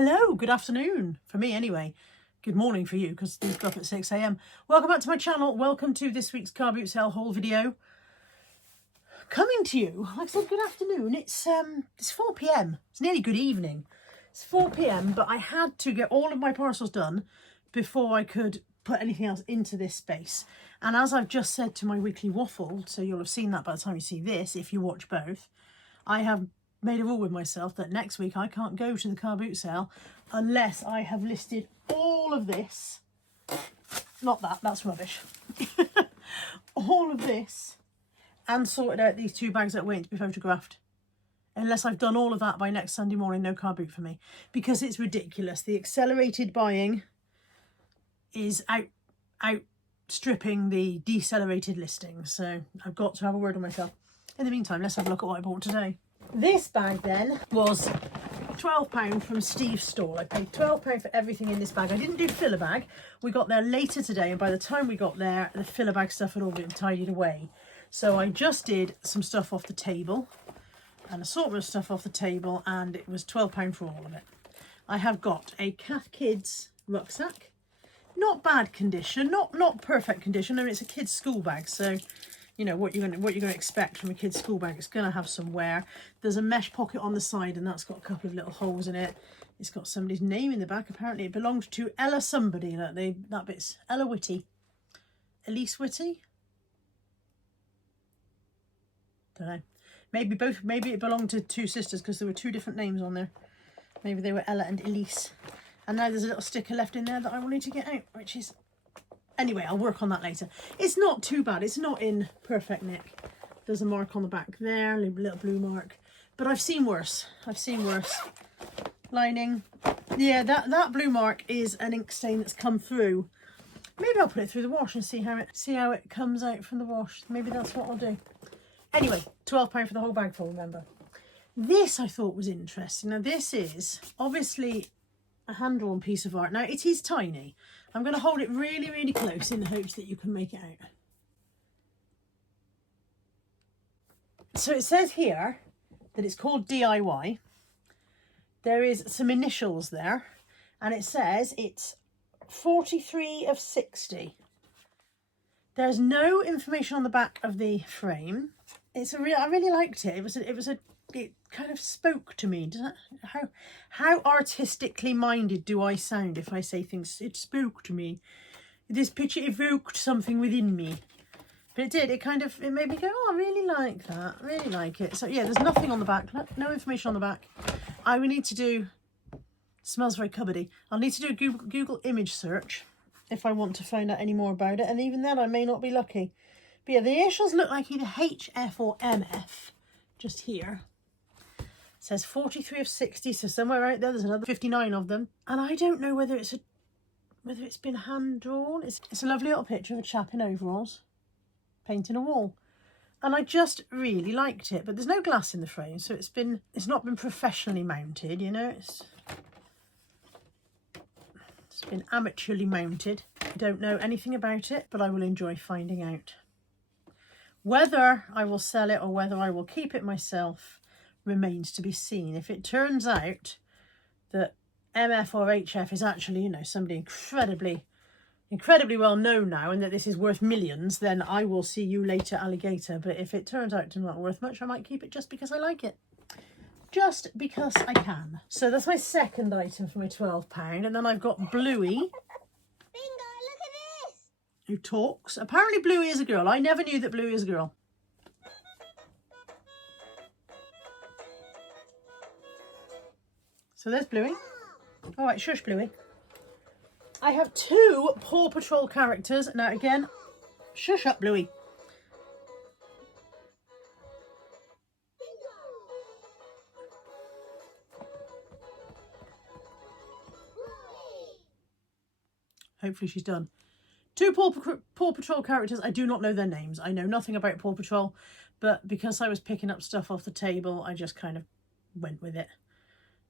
Hello, good afternoon, for me anyway. Good morning for you, because these go up at 6 a.m. Welcome back to my channel. Welcome to this week's car boot sale haul video. Coming to you, like I said, good afternoon. It's 4 p.m. It's nearly good evening. It's 4 p.m, but I had to get all of my parcels done before I could put anything else into this space. And as I've just said to my weekly waffle, so you'll have seen that by the time you see this, if you watch both, I have made a rule with myself that next week I can't go to the car boot sale unless I have listed all of this. Not that, that's rubbish. All of this and sorted out these 2 bags that are waiting to be photographed. Unless I've done all of that by next Sunday morning, no car boot for me. Because it's ridiculous. The accelerated buying is outstripping the decelerated listings. So I've got to have a word with myself. In the meantime, let's have a look at what I bought today. This bag then was £12 from Steve's store. I paid £12 for everything in this bag. I didn't do filler bag. We got there later today, and by the time we got there, the filler bag stuff had all been tidied away. So I just did some stuff off the table, an assortment of stuff off the table, and it was £12 for all of it. I have got a Cath Kids rucksack. Not bad condition, not perfect condition. I mean, it's a kid's school bag, so you know what you're gonna expect from a kid's school bag. It's gonna have some wear. There's a mesh pocket on the side, and that's got a couple of little holes in it. It's got somebody's name in the back. Apparently, it belonged to Ella somebody. That bit's Ella Whitty, Elise Whitty. Don't know. Maybe both. Maybe it belonged to 2 sisters because there were 2 different names on there. Maybe they were Ella and Elise. And now there's a little sticker left in there that I will need to get out, which is... Anyway, I'll work on that later. It's not too bad. It's not in perfect nick. There's a mark on the back there, a little blue mark. But I've seen worse. I've seen worse. Lining. Yeah, that blue mark is an ink stain that's come through. Maybe I'll put it through the wash and see how it comes out from the wash. Maybe that's what I'll do. Anyway, £12 for the whole bag full, remember. This I thought was interesting. Now this is obviously a hand-drawn piece of art. Now it is tiny. I'm going to hold it really, really close in the hopes that you can make it out. So it says here that it's called DIY. There is some initials there, and it says it's 43 of 60. There's no information on the back of the frame. I really liked it. It kind of spoke to me. How artistically minded do I sound if I say things? It spoke to me. This picture evoked something within me. But it did. It made me go, oh, I really like that. I really like it. So yeah, there's nothing on the back. No information on the back. I will need to do... Smells very cupboardy. I'll need to do a Google image search if I want to find out any more about it. And even then, I may not be lucky. But yeah, the initials look like either HF or MF. Just here. It says 43 of 60, so somewhere out there's another 59 of them. And I don't know whether it's been hand drawn. It's a lovely little picture of a chap in overalls painting a wall. And I just really liked it. But there's no glass in the frame, so it's not been professionally mounted, you know. It's been amateurly mounted. I don't know anything about it, but I will enjoy finding out. Whether I will sell it or whether I will keep it myself remains to be seen. If it turns out that MF or HF is actually, you know, somebody incredibly well known now, and that this is worth millions, then I will see you later, alligator. But if it turns out to not worth much, I might keep it just because I like it. Just because I can. So that's my second item for my £12. And then I've got Bluey. Bingo, look at this. Who talks. Apparently Bluey is a girl. I never knew that Bluey is a girl. So there's Bluey. All right, shush, Bluey. I have 2 Paw Patrol characters. Now again, shush up, Bluey. Hopefully she's done. 2 Paw Patrol characters. I do not know their names. I know nothing about Paw Patrol, but because I was picking up stuff off the table, I just kind of went with it.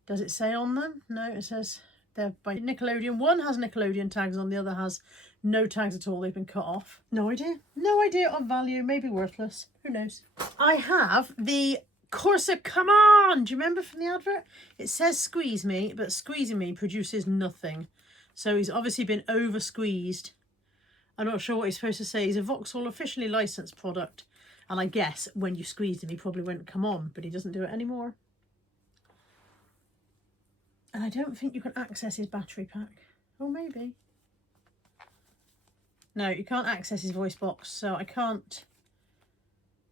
Does it say on them? No, it says they're by Nickelodeon. One has Nickelodeon tags on, the other has no tags at all. They've been cut off. No idea. No idea of value. Maybe worthless. Who knows? I have the Corsa, come on! Do you remember from the advert? It says squeeze me, but squeezing me produces nothing. So he's obviously been over squeezed. I'm not sure what he's supposed to say. He's a Vauxhall officially licensed product. And I guess when you squeezed him, he probably went, come on, but he doesn't do it anymore. And I don't think you can access his battery pack. Oh, maybe. No, you can't access his voice box, so I can't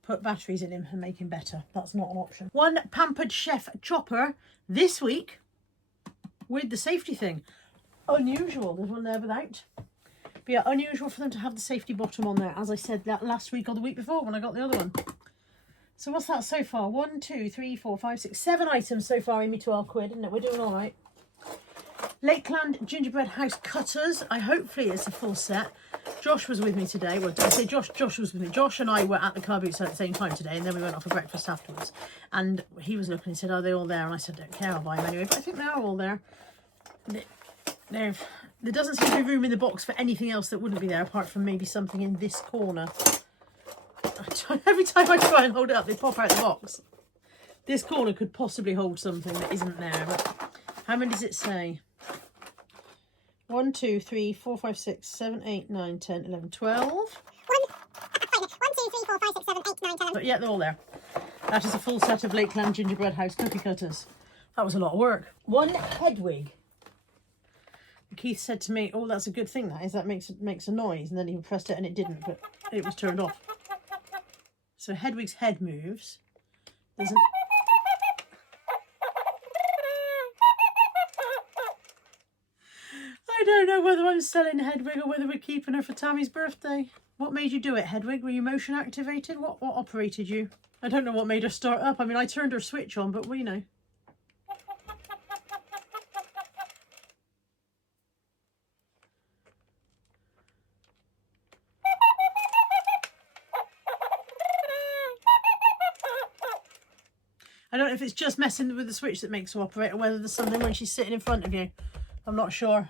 put batteries in him and make him better. That's not an option. One Pampered Chef chopper this week with the safety thing. Unusual, there's one there without. But yeah, unusual for them to have the safety bottom on there, as I said that last week or the week before when I got the other one. So what's that so far? 1, 2, 3, 4, 5, 6, 7 items so far, Amy, 12 quid, isn't it? We're doing all right. Lakeland gingerbread house cutters. Hopefully it's a full set. Josh was with me today. Well, I say Josh was with me. Josh and I were at the car boot sale at the same time today, and then we went off for breakfast afterwards. And he was looking and he said, are they all there? And I said, don't care, I'll buy them anyway. But I think they are all there. There doesn't seem to be room in the box for anything else that wouldn't be there, apart from maybe something in this corner. Every time I try and hold it up, they pop out the box. This corner could possibly hold something that isn't there. But how many does it say? 1, 2, 3, 4, 5, 6, 7, 8, 9, 10, 11, 12. 1, 2, 3, 4, 5, 6, 7, 8, 9, 10. But yeah, they're all there. That is a full set of Lakeland gingerbread house cookie cutters. That was a lot of work. One Hedwig. Keith said to me, oh, that's a good thing, that is. That makes a noise. And then he pressed it and it didn't, but it was turned off. So Hedwig's head moves. There's an... I don't know whether I'm selling Hedwig or whether we're keeping her for Tammy's birthday. What made you do it, Hedwig? Were you motion activated? What operated you? I don't know what made her start up. I mean, I turned her switch on, but we know. I don't know if it's just messing with the switch that makes her operate or whether there's something when she's sitting in front of you. I'm not sure.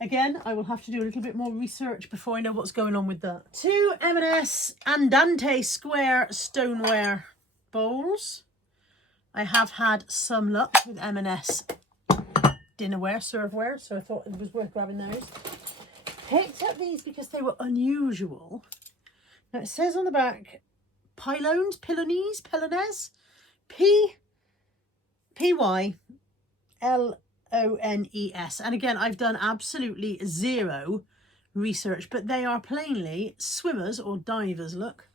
Again, I will have to do a little bit more research before I know what's going on with that. 2 M&S Andante square stoneware bowls. I have had some luck with M&S dinnerware, serveware, so I thought it was worth grabbing those. Picked up these because they were unusual. Now it says on the back, pylones, P-Y-L-O-N-E-S. And again, I've done absolutely zero research, but they are plainly swimmers or divers. Look.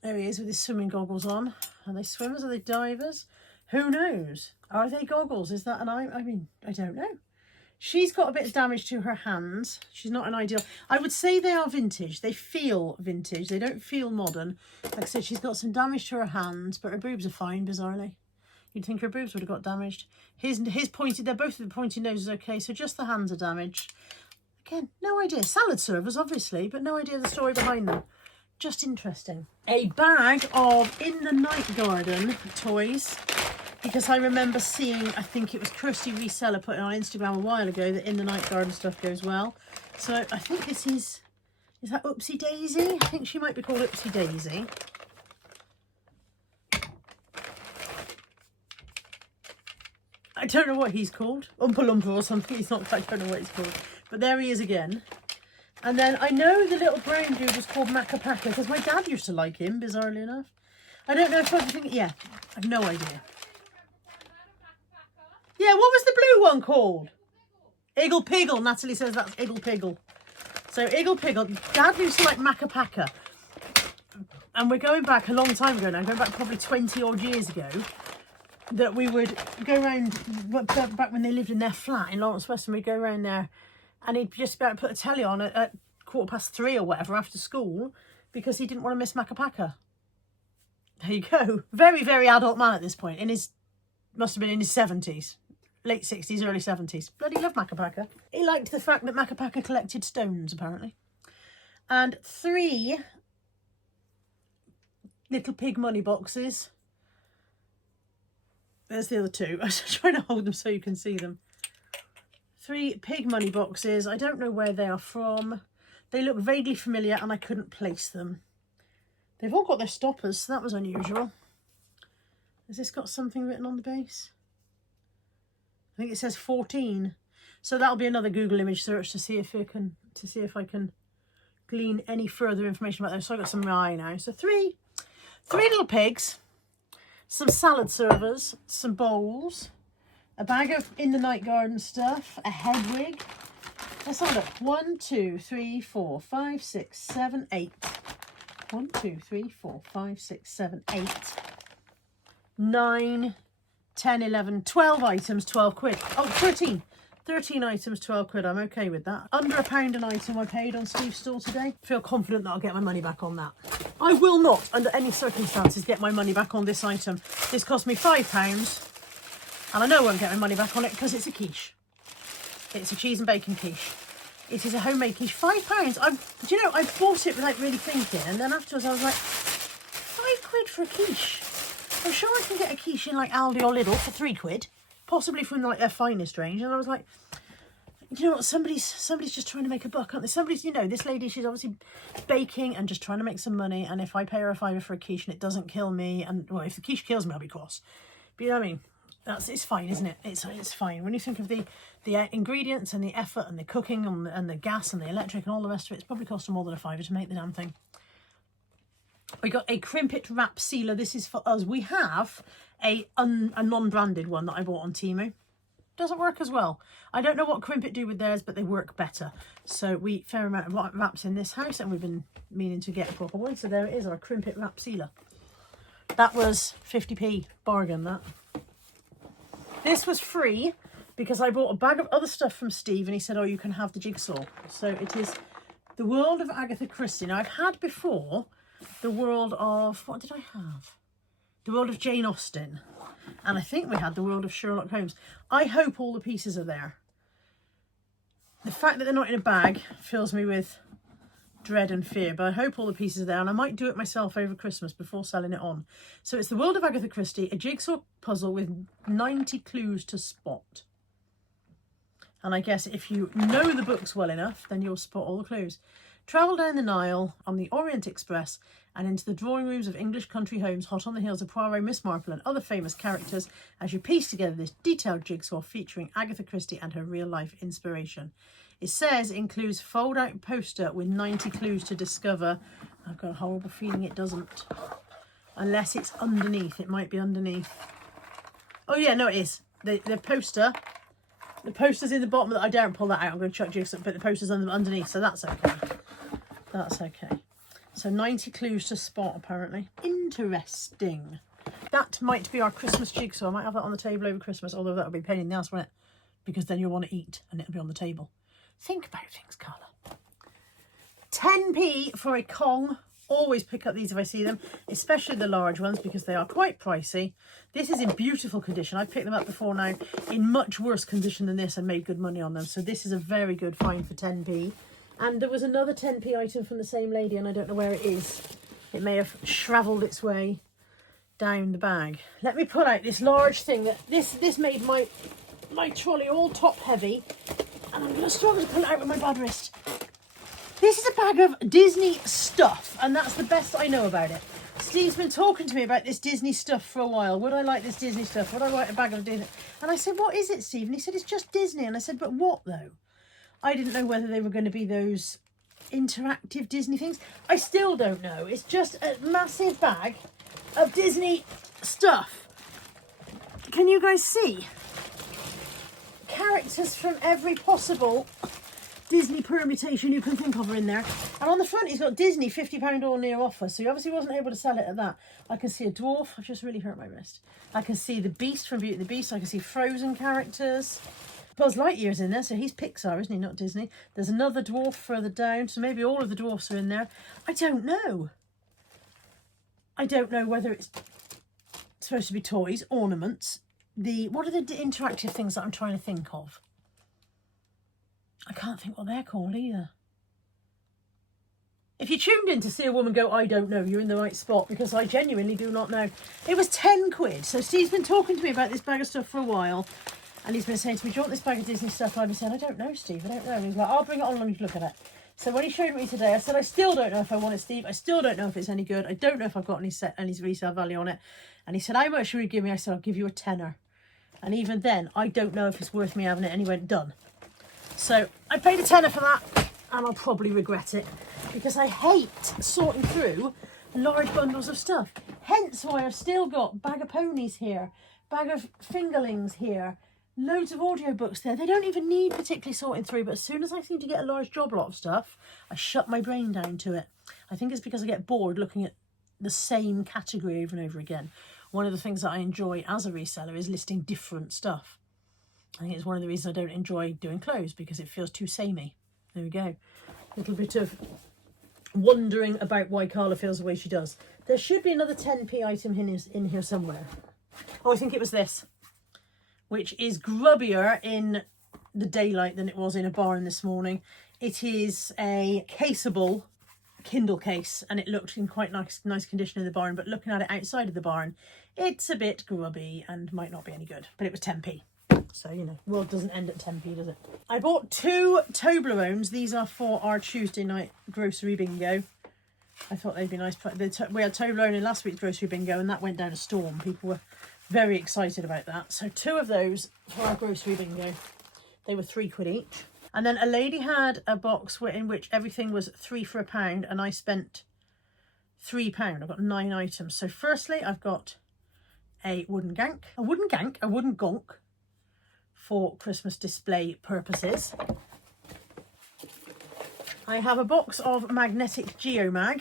There he is with his swimming goggles on. Are they swimmers? Are they divers? Who knows? Are they goggles? Is that an eye? I mean, I don't know. She's got a bit of damage to her hands. She's not an ideal. I would say they are vintage. They feel vintage. They don't feel modern. Like I said, she's got some damage to her hands, but her boobs are fine, bizarrely. You'd think her boobs would have got damaged. His pointed, they're both of the pointed noses okay, so just the hands are damaged. Again, no idea. Salad servers, obviously, but no idea the story behind them. Just interesting. A bag of In the Night Garden toys. Because I remember seeing, I think it was Kirsty Reseller put it on Instagram a while ago, that In the Night Garden stuff goes well. So I think this is that Oopsie Daisy? I think she might be called Oopsie Daisy. I don't know what he's called. Oompa Loompa or something. He's not, I don't know what he's called. But there he is again. And then I know the little brown dude was called Macapaka because my dad used to like him, bizarrely enough. I don't know if everything, yeah, I have no idea. Yeah, what was the blue one called? Iggle Piggle. Natalie says that's Iggle Piggle. So Iggle Piggle. Dad used to like Macapaka. And we're going back a long time ago now. Going back probably 20 odd years ago. That we would go around, back when they lived in their flat in Lawrence West, and we'd go around there and he'd just about put a telly on at 3:15 or whatever after school because he didn't want to miss Macapaka. There you go. Very, very adult man at this point. Must have been in his 70s. Late 60s, early 70s. Bloody loved Macapaka. He liked the fact that Macapaka collected stones, apparently. And 3 little pig money boxes. There's the other 2. I was trying to hold them so you can see them. 3 pig money boxes. I don't know where they are from. They look vaguely familiar and I couldn't place them. They've all got their stoppers, so that was unusual. Has this got something written on the base? I think it says 14. So that'll be another Google image search to see if I can glean any further information about those. So I've got some rye now. So three little pigs, some salad servers, some bowls, a bag of in the night garden stuff, a head wig. Let's have a look. 1, 2, 3, 4, 5, 6, 7, 8. 1, 2, 3, 4, 5, 6, 7, 8. 9, 10, 11, 12 items, 12 quid. Oh, 13. 13 items, 12 quid. I'm okay with that. Under £1 an item I paid on Steve's store today. Feel confident that I'll get my money back on that. I will not, under any circumstances, get my money back on this item. This cost me £5, and I know I won't get my money back on it because it's a quiche. It's a cheese and bacon quiche. It is a homemade quiche. £5. Do you know, I bought it without really thinking, and then afterwards I was like, £5 for a quiche. I'm sure I can get a quiche in like Aldi or Lidl for £3, possibly from like their finest range. And I was like, you know what, somebody's just trying to make a buck, aren't they? Somebody's, you know, this lady, she's obviously baking and just trying to make some money. And if I pay her £5 for a quiche and it doesn't kill me, and well, if the quiche kills me, I'll be cross. But you know what I mean? It's fine, isn't it? It's fine. When you think of the ingredients and the effort and the cooking and the gas and the electric and all the rest of it, it's probably cost them more than £5 to make the damn thing. We got a crimpet wrap sealer. This is for us. We have a non-branded one that I bought on Temu. Doesn't work as well. I don't know what crimpet do with theirs, but they work better. So we fair amount of wraps in this house, and we've been meaning to get a proper one. So there it is, our crimpet wrap sealer. That was 50p bargain, that. This was free because I bought a bag of other stuff from Steve, and he said, oh, you can have the Jigsaw. So it is The World of Agatha Christie. Now, I've had before the world of, what did I have? The World of Jane Austen. And I think we had the World of Sherlock Holmes. I hope all the pieces are there. The fact that they're not in a bag fills me with dread and fear, but I hope all the pieces are there, and I might do it myself over Christmas before selling it on. So it's The World of Agatha Christie, a jigsaw puzzle with 90 clues to spot. And I guess if you know the books well enough, then you'll spot all the clues. Travel down the Nile on the Orient Express and into the drawing rooms of English country homes hot on the heels of Poirot, Miss Marple and other famous characters as you piece together this detailed jigsaw featuring Agatha Christie and her real-life inspiration. It says it includes fold-out poster with 90 clues to discover. I've got a horrible feeling it doesn't. Unless it's underneath. It might be underneath. Oh yeah, no it is. The poster. The poster's in the bottom. I daren't pull that out. I'm going to chuck Jigsaw, but the poster's underneath, so that's okay. That's okay. So 90 clues to spot, apparently. Interesting. That might be our Christmas jigsaw. I might have that on the table over Christmas, although that would be a pain in the ass, wouldn't it? Because then you'll want to eat and it'll be on the table. Think about things, Carla. 10p for a Kong. Always pick up these if I see them, especially the large ones because they are quite pricey. This is in beautiful condition. I've picked them up before now in much worse condition than this and made good money on them. So this is a very good find for 10p. And there was another 10p item from the same lady and I don't know where it is. It may have travelled its way down the bag. Let me pull out this large thing. This made my trolley all top heavy and I'm going to struggle to pull it out with my bad wrist. This is a bag of Disney stuff, and that's the best I know about it. Steve's been talking to me about this Disney stuff for a while. Would I like this Disney stuff? Would I like a bag of Disney? And I said, what is it, Steve? And he said, it's just Disney. And I said, but what, though? I didn't know whether they were going to be those interactive Disney things. I still don't know. It's just a massive bag of Disney stuff. Can you guys see? Characters from every possible Disney permutation you can think of are in there. And on the front, he's got Disney £50 all near offer. So he obviously wasn't able to sell it at that. I can see a dwarf. I've just really hurt my wrist. I can see the Beast from Beauty and the Beast. I can see Frozen characters. Buzz Lightyear's in there, so he's Pixar, isn't he? Not Disney. There's another dwarf further down. So maybe all of the dwarfs are in there. I don't know. I don't know whether it's supposed to be toys, ornaments. What are the interactive things that I'm trying to think of? I can't think what they're called either. If you tuned in to see a woman go, I don't know, you're in the right spot because I genuinely do not know. It was 10 quid. So Steve's been talking to me about this bag of stuff for a while. And he's been saying to me, do you want this bag of Disney stuff? And I've been saying, I don't know, Steve, I don't know. And he's like, I'll bring it on and you look at it. So when he showed me today, I said, I still don't know if I want it, Steve. I still don't know if it's any good. I don't know if I've got any resale value on it. And he said, how much should you give me? I said, I'll give you a tenner. And even then, I don't know if it's worth me having it. And he went, done. So I paid a tenner for that, and I'll probably regret it because I hate sorting through large bundles of stuff. Hence why I've still got bag of ponies here, bag of fingerlings here, loads of audiobooks there. They don't even need particularly sorting through, but as soon as I seem to get a large job lot of stuff, I shut my brain down to it. I think it's because I get bored looking at the same category over and over again. One of the things that I enjoy as a reseller is listing different stuff. I think it's one of the reasons I don't enjoy doing clothes, because it feels too samey. There we go. A little bit of wondering about why Carla feels the way she does. There should be another 10p item in here somewhere. Oh, I think it was this, which is grubbier in the daylight than it was in a barn this morning. It is a caseable Kindle case, and it looked in quite nice condition in the barn, but looking at it outside of the barn, it's a bit grubby and might not be any good. But it was 10p. So, you know, world doesn't end at 10p, does it? I bought 2 Toblerones. These are for our Tuesday night grocery bingo. I thought they'd be nice. We had Toblerone in last week's grocery bingo, and that went down a storm. People were very excited about that. So 2 of those for our grocery bingo. They were £3 each. And then a lady had a box in which everything was 3 for £1, and I spent £3. I've got 9 items. So firstly, I've got a wooden gonk for Christmas display purposes. I have a box of magnetic Geomag.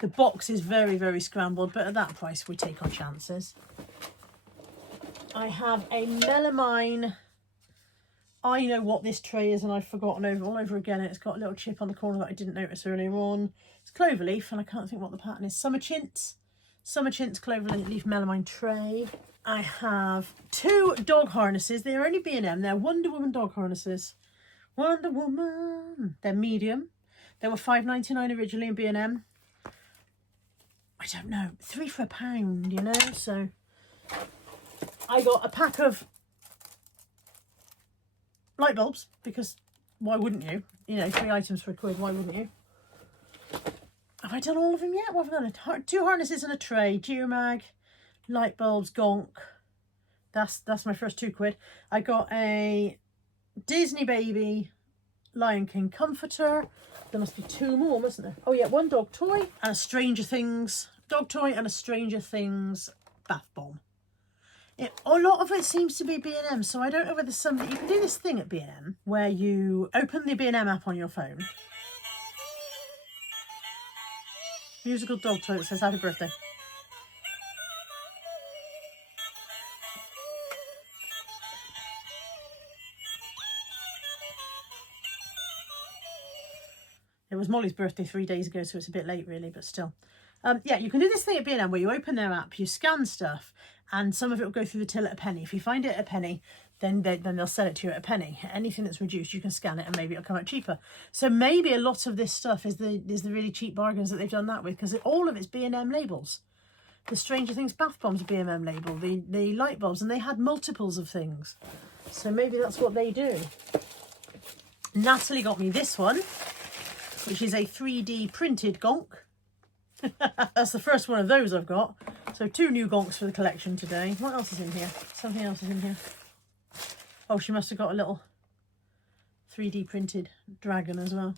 The box is very, very scrambled, but at that price we take our chances. I have a melamine. I know what this tray is, and I've forgotten all over again. It's got a little chip on the corner that I didn't notice earlier on. It's cloverleaf, and I can't think what the pattern is. Summer Chintz cloverleaf melamine tray. I have 2 dog harnesses. They're only B&M. They're Wonder Woman dog harnesses. Wonder Woman. They're medium. They were £5.99 originally in B&M. I don't know, 3 for £1, you know. So I got a pack of light bulbs, because why wouldn't you? You know, 3 items for £1. Why wouldn't you? Have I done all of them yet? What have I done? 2 harnesses and a tray. Geomag, light bulbs, gonk. That's my first £2. I got a Disney Baby Lion King comforter. There must be 2 more, mustn't there? Oh yeah, 1 dog toy and a Stranger Things dog toy and a Stranger Things bath bomb. A lot of it seems to be B&M, so I don't know whether somebody... You can do this thing at B&M where you open the B&M app on your phone. Musical dog toy that says happy birthday. It was Molly's birthday 3 days ago, so it's a bit late really, but still. Yeah, you can do this thing at B&M where you open their app, you scan stuff, and some of it will go through the till at a penny. If you find it at a penny, then they'll sell it to you at a penny. Anything that's reduced, you can scan it and maybe it'll come out cheaper. So maybe a lot of this stuff is the really cheap bargains that they've done that with, because all of it's B&M labels. The Stranger Things bath bombs are B&M label, the light bulbs, and they had multiples of things. So maybe that's what they do. Natalie got me this one, which is a 3D printed gonk. That's the first one of those I've got. So 2 new gonks for the collection today. What else is in here? Something else is in here. Oh, she must have got a little 3D printed dragon as well.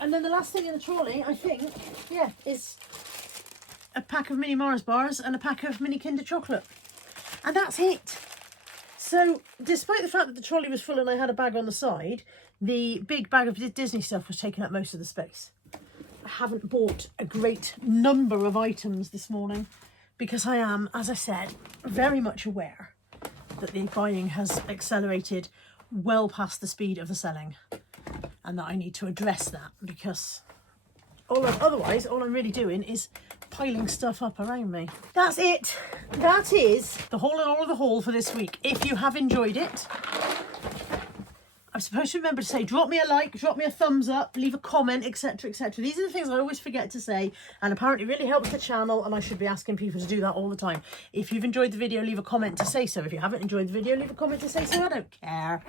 And then the last thing in the trolley, I think, yeah, is a pack of mini Mars bars and a pack of mini Kinder chocolate. And that's it. So, despite the fact that the trolley was full and I had a bag on the side, the big bag of Disney stuff was taking up most of the space. I haven't bought a great number of items this morning because I am, as I said, very much aware that the buying has accelerated well past the speed of the selling, and that I need to address that, because otherwise all I'm really doing is piling stuff up around me. That's it. That is the haul and all of the haul for this week. If you have enjoyed it, I'm supposed to remember to say, drop me a like, drop me a thumbs up, leave a comment, etc, etc. These are the things I always forget to say, and apparently really helps the channel, and I should be asking people to do that all the time. If you've enjoyed the video, leave a comment to say so. If you haven't enjoyed the video, leave a comment to say so. I don't care.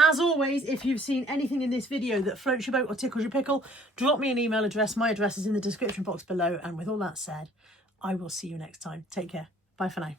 As always, if you've seen anything in this video that floats your boat or tickles your pickle, drop me an email address. My address is in the description box below. And with all that said, I will see you next time. Take care. Bye for now.